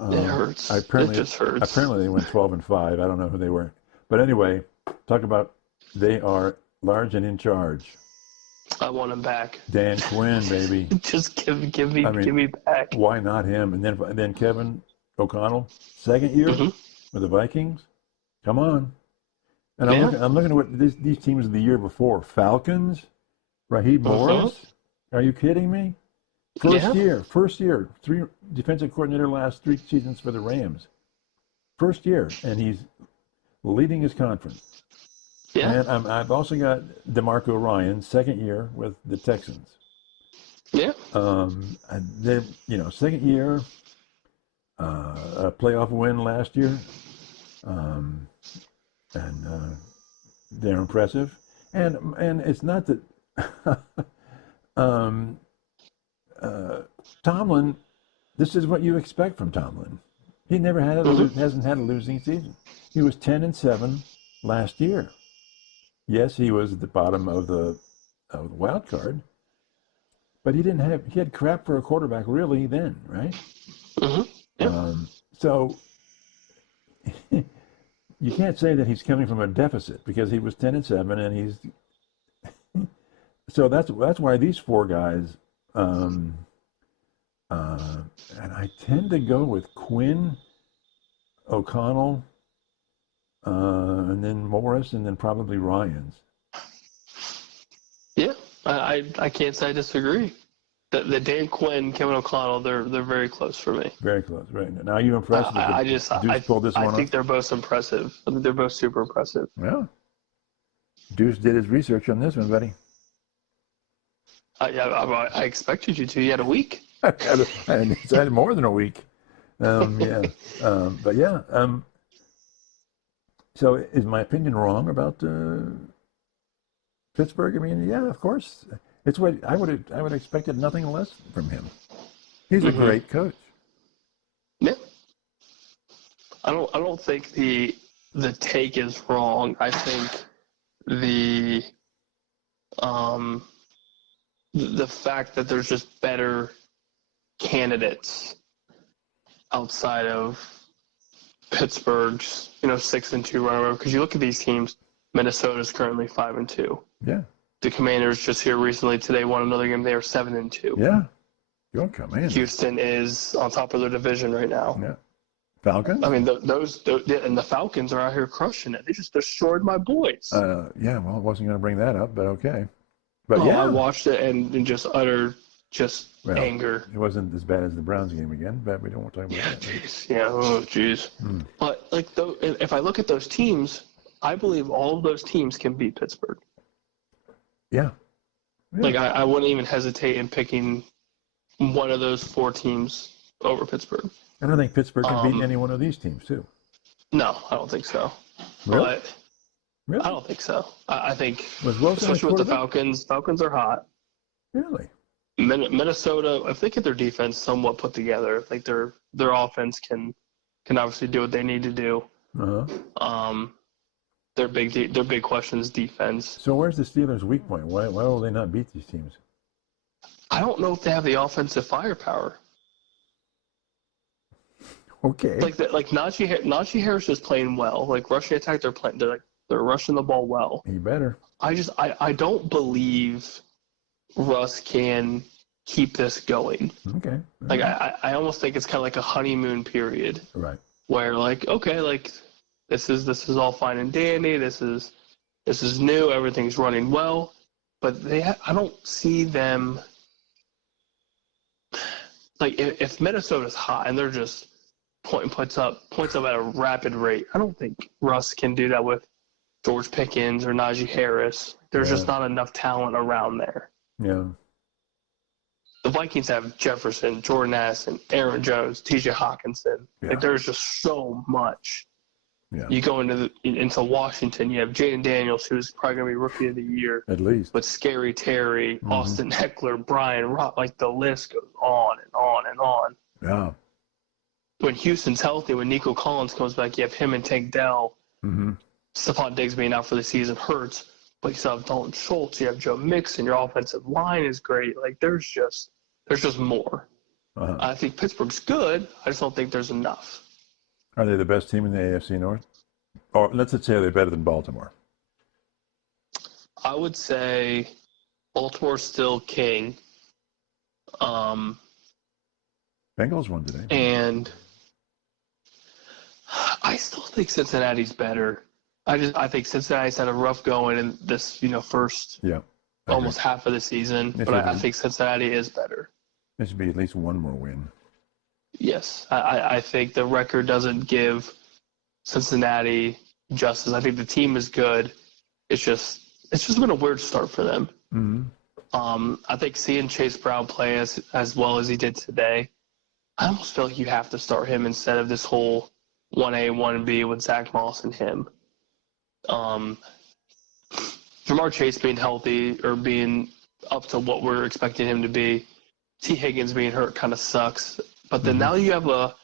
It hurts. Apparently, It just hurts. Apparently, they went 12-5. I don't know who they were. But anyway, talk about they are large and in charge. I want him back. Dan Quinn, baby. Just give me back. Why not him? And then Kevin O'Connell, second year with the Vikings. Come on. And I'm looking at what these teams of the year before. Falcons, Raheem Morris. Are you kidding me? First year, 3 defensive coordinator last 3 seasons for the Rams. First year, and he's leading his conference. Yeah. And I've also got DeMarco Ryan, second year with the Texans. Yeah. They're, second year, a playoff win last year, and they're impressive. And it's not that Tomlin. This is what you expect from Tomlin. He never hasn't had a losing season. He was 10-7 last year. Yes, he was at the bottom of the wild card, but he had crap for a quarterback really then, right? Yeah. So you can't say that he's coming from a deficit because he was 10-7 and he's. So that's why these 4 guys, and I tend to go with Quinn, O'Connell, and then Morris, and then probably Ryans. Yeah, I can't say I disagree. The Dan Quinn, Kevin O'Connell, they're very close for me. Very close, right? Now, are you impressed? I pulled this one think off? they're both impressive. I think they're both super impressive. Well, Deuce did his research on this one, buddy. I expected you to. You had a week. I had more than a week. But yeah. So is my opinion wrong about Pittsburgh? I mean, yeah, of course. It's what I would have expected nothing less from him. He's a great coach. Yeah. I don't think the take is wrong. I think the fact that there's just better candidates outside of Pittsburgh's, 6-2 runner, because you look at these teams, Minnesota's currently 5-2. Yeah. The Commanders just here recently today won another game. They are 7-2. Yeah. Your Commanders. Houston is on top of their division right now. Yeah. Falcons? I mean, those and the Falcons are out here crushing it. They just destroyed my boys. Yeah, well, I wasn't going to bring that up, but okay. But yeah. I watched it and just utter anger. It wasn't as bad as the Browns game again, but we don't want to talk about that. Jeez. Yeah, jeez. But, if I look at those teams, I believe all of those teams can beat Pittsburgh. Yeah. I wouldn't even hesitate in picking one of those 4 teams over Pittsburgh. And I think Pittsburgh can beat any one of these teams, too. No, I don't think so. Really? Really? I don't think so. I think, Wilson especially with the Falcons are hot. Really? Minnesota, if they get their defense somewhat put together, I think their offense can obviously do what they need to do. Their big question is defense. So where's the Steelers' weak point? Why will they not beat these teams? I don't know if they have the offensive firepower. Okay. Like Najee Harris is playing well. Like rushing attack, they're rushing the ball well. He better. I don't believe Russ can keep this going. Okay. Like I almost think it's kind of like a honeymoon period. Right. Where this is all fine and dandy. This is new. Everything's running well, but I don't see them. Like if Minnesota's hot and they're just points up at a rapid rate, I don't think Russ can do that with George Pickens or Najee Harris. There's just not enough talent around there. Yeah. The Vikings have Jefferson, Jordan Addison, Aaron Jones, T.J. Hawkinson. Yeah. Like there's just so much. Yeah. You go into Washington, you have Jaden Daniels, who's probably going to be Rookie of the Year. At least. But Scary Terry, Austin Eckler, Brian Rock, the list goes on and on and on. Yeah. When Houston's healthy, when Nico Collins comes back, you have him and Tank Dell. Stephon Diggs being out for the season hurts. But you still have Dalton Schultz, you have Joe Mixon, your offensive line is great. Like there's just more. Uh-huh. I think Pittsburgh's good. I just don't think there's enough. Are they the best team in the AFC North? Or let's just say they're better than Baltimore. I would say Baltimore's still king. Bengals won today. And I still think Cincinnati's better. I think Cincinnati's had a rough going in this, first almost half of the season. But I think Cincinnati is better. There should be at least one more win. Yes. I think the record doesn't give Cincinnati justice. I think the team is good. It's just been a weird start for them. Mm-hmm. I think seeing Chase Brown play as well as he did today, I almost feel like you have to start him instead of this whole 1A, 1B with Zach Moss and him. Jamar Chase being healthy or being up to what we're expecting him to be, T. Higgins being hurt kind of sucks. But then now you have a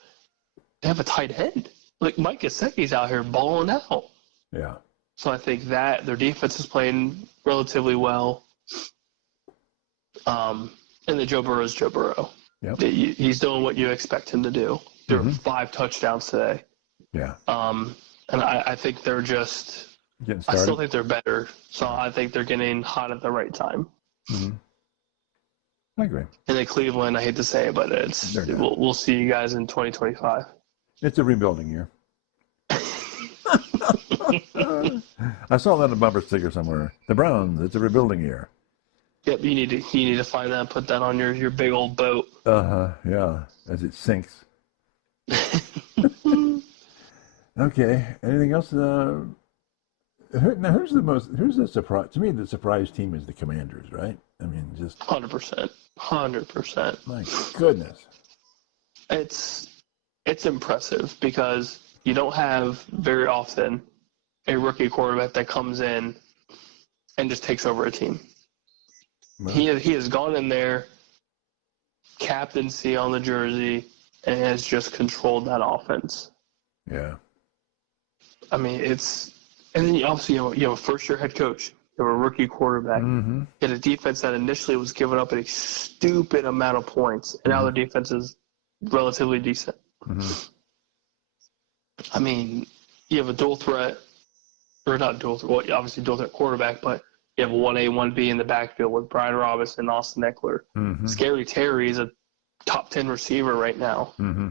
tight end. Like Mike Gesicki's out here balling out. Yeah. So I think that their defense is playing relatively well. And then Joe Burrow's Joe Burrow. Yep. He's doing what you expect him to do. There were 5 touchdowns today. Yeah. And I think they're just – I still think they're better. So I think they're getting hot at the right time. Mm-hmm. I agree. And then Cleveland, I hate to say it, but we'll see you guys in 2025. It's a rebuilding year. I saw that on a bumper sticker somewhere. The Browns, it's a rebuilding year. Yep, you need to find that and put that on your big old boat. Yeah, as it sinks. Okay, anything else? Who's the surprise? To me, the surprise team is the Commanders, right? I mean, just 100%. My goodness. It's impressive because you don't have very often a rookie quarterback that comes in and just takes over a team. Well, he has gone in there, captaincy on the jersey, and has just controlled that offense. Yeah. I mean, and then you obviously you have a first-year head coach. You have a rookie quarterback. Mm-hmm. You had a defense that initially was giving up a stupid amount of points, and now their defense is relatively decent. Mm-hmm. I mean, you have a dual threat, or not dual threat, well, obviously dual threat quarterback, but you have a 1A, 1B in the backfield with Brian Robinson and Austin Eckler. Mm-hmm. Scary Terry is a top 10 receiver right now. Mm-hmm.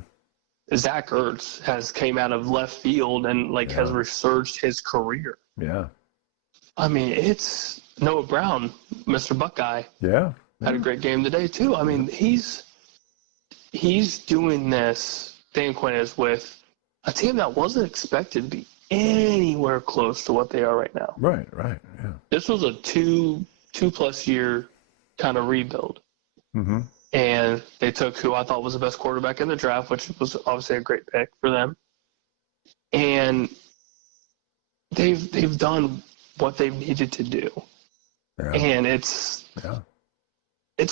Zach Ertz has came out of left field and has resurged his career. Yeah. I mean, it's Noah Brown, Mr. Buckeye. Yeah. Had a great game today too. I mean, he's doing this, Dan Quinn is, with a team that wasn't expected to be anywhere close to what they are right now. Right, yeah. This was a two-plus year kind of rebuild. Mm-hmm. And they took who I thought was the best quarterback in the draft, which was obviously a great pick for them. And they've done what they've needed to do. Yeah. And it's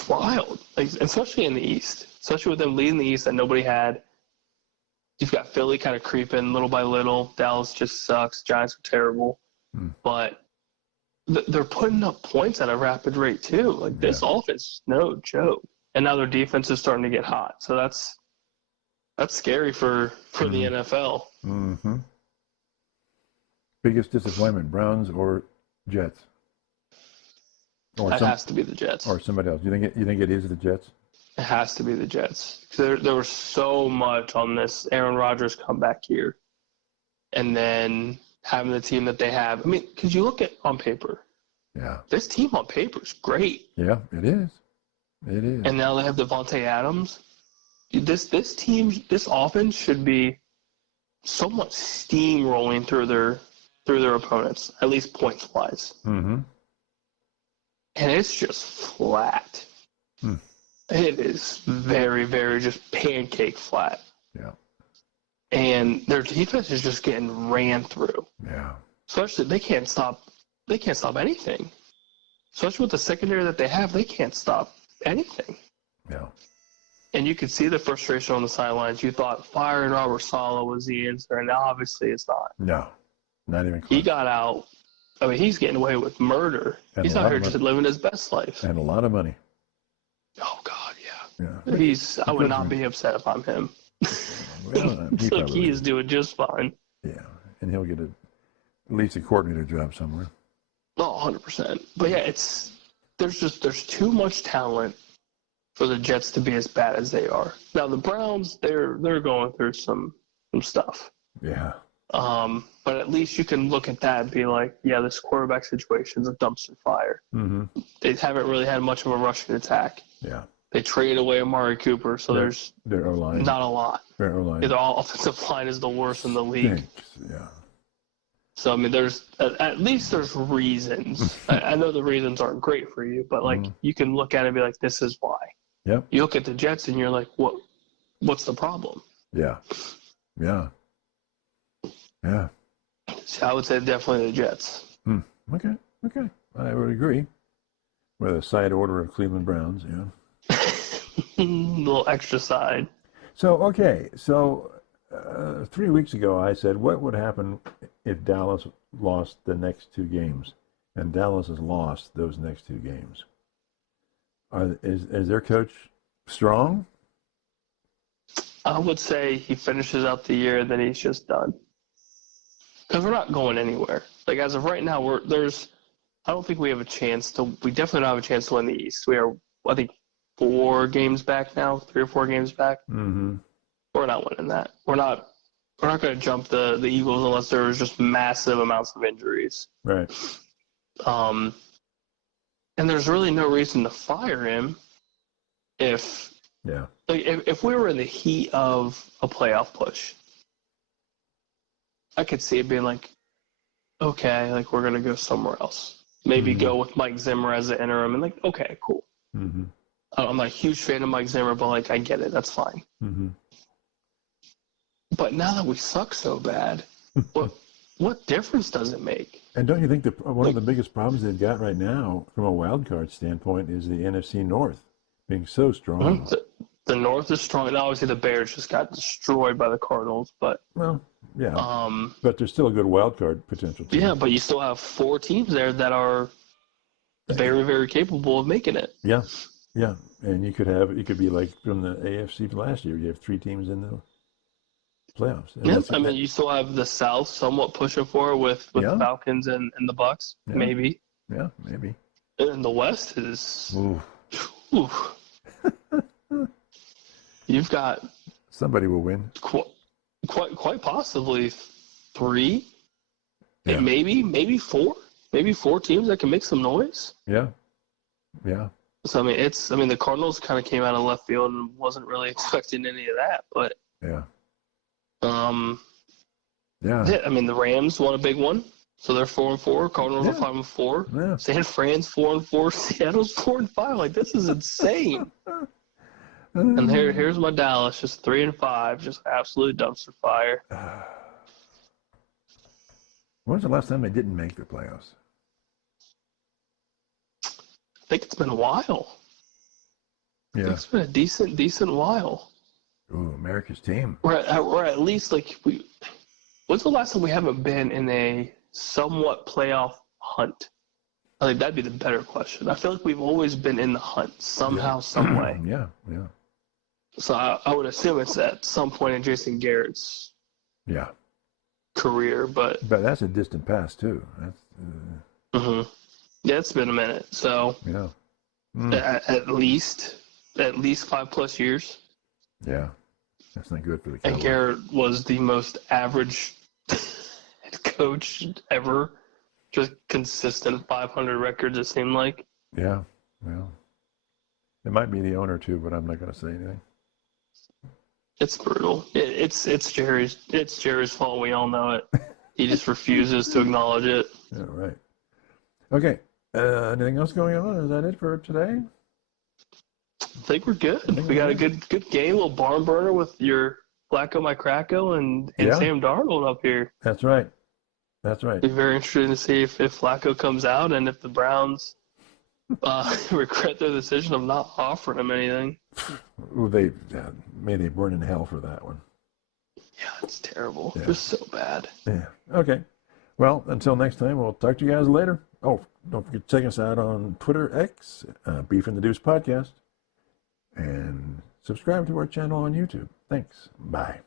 wild, especially in the East, especially with them leading the East that nobody had. You've got Philly kind of creeping little by little. Dallas just sucks. Giants are terrible. But they're putting up points at a rapid rate too. This offense is no joke. And now their defense is starting to get hot. So that's scary for the NFL. Mm-hmm. Biggest disappointment, Browns or Jets? Or has to be the Jets. Or somebody else. You think it is the Jets? It has to be the Jets. There was so much on this Aaron Rodgers comeback here. And then having the team that they have. I mean, because you look at on paper. Yeah. This team on paper is great. Yeah, it is. It is. And now they have Devontae Adams. This team, this offense should be so much steam rolling through their opponents, at least points wise. Mm-hmm. And it's just flat. It is very, very just pancake flat. Yeah. And their defense is just getting ran through. Yeah. Especially they can't stop anything. Especially with the secondary that they have, they can't stop anything. Yeah. And you could see the frustration on the sidelines. You thought firing Robert Saleh was the answer, and now obviously it's not. No, not even close. He got out I mean, he's getting away with murder. And He's a out lot here of just money. living his best life. And a lot of money. Oh God, yeah. Yeah. I would not be upset if I'm him. Well, he It's like probably he is doing just fine. Yeah, and he'll get at least a coordinator job somewhere. Oh, 100%. But yeah, there's too much talent for the Jets to be as bad as they are. Now the Browns, they're going through some stuff. Yeah. But at least you can look at that and be like, yeah, this quarterback situation is a dumpster fire. Mm-hmm. They haven't really had much of a rushing attack. Yeah. They traded away Amari Cooper, so there's their O-line. not a lot. Their O-line. Their offensive line is the worst in the league. Stinks. Yeah. So I mean, there's at least there's reasons. I know the reasons aren't great for you, but like you can look at it and be like, this is why. Yep. You look at the Jets and you're like, what's the problem? Yeah. Yeah. Yeah. So I would say definitely the Jets. Okay. I would agree. With a side order of Cleveland Browns, yeah. A little extra side. So 3 weeks ago I said, what would happen if Dallas lost the next two games? And Dallas has lost those next two games. Is their coach strong? I would say he finishes out the year and then he's just done. Because we're not going anywhere. Like as of right now, I don't think we have a chance we definitely don't have a chance to win the East. We are, I think, 4 games back now, 3 or 4 games back. Mm-hmm. We're not winning that. We're not going to jump the Eagles unless there was just massive amounts of injuries. Right. And there's really no reason to fire him if we were in the heat of a playoff push. I could see it being like, okay, like we're going to go somewhere else. Maybe go with Mike Zimmer as the interim and like, okay, cool. Mm-hmm. I'm not a huge fan of Mike Zimmer, but like I get it. That's fine. Mm-hmm. But now that we suck so bad, what difference does it make? And don't you think one of the biggest problems they've got right now, from a wild card standpoint, is the NFC North being so strong? The North is strong, and obviously the Bears just got destroyed by the Cardinals. But but there's still a good wild card potential team. Yeah, but you still have 4 teams there that are very, very capable of making it. Yeah, and you could be like from the AFC last year. You have 3 teams in the playoffs. And I mean, you still have the South somewhat pushing for it with the Falcons and the Bucks, maybe. Yeah, maybe. And the West is. Oof. You've got. Somebody will win. Quite possibly 3, maybe 4, maybe 4 teams that can make some noise. Yeah. So I mean, the Cardinals kind of came out of left field and wasn't really expecting any of that, but I mean, the Rams won a big one, so they're 4-4. Cardinals are 5-4. Yeah. San Fran's 4-4. Seattle's 4-5. Like this is insane. And here's my Dallas, just 3-5, just absolute dumpster fire. When was the last time they didn't make the playoffs? I think it's been a while. Yeah. I think it's been a decent while. Ooh, America's team. Or at least like when's the last time we haven't been in a somewhat playoff hunt? I think that'd be the better question. I feel like we've always been in the hunt somehow, some way. Yeah. So I would assume it's at some point in Jason Garrett's career, but that's a distant past too. That's yeah, it's been a minute. So at least 5+ years. Yeah, that's not good for the Cowboys. And Garrett was the most average head coach ever. Just consistent 500 records, it seemed like. Yeah, well, it might be the owner too, but I'm not going to say anything. It's brutal. It's Jerry's fault. We all know it. He just refuses to acknowledge it. Yeah, right. Okay. Anything else going on? Is that it for today? I think we're good. We got a good game, a little barn burner with your Flacco, my Cracko, and Sam Darnold up here. That's right. Be very interesting to see if Flacco comes out and if the Browns regret their decision of not offering him anything. Ooh, may they burn in hell for that one. Yeah, it's terrible. Yeah. It's so bad. Yeah. Okay. Well, until next time, we'll talk to you guys later. Oh, don't forget to check us out on Twitter X, Beef and the Deuce Podcast, and subscribe to our channel on YouTube. Thanks. Bye.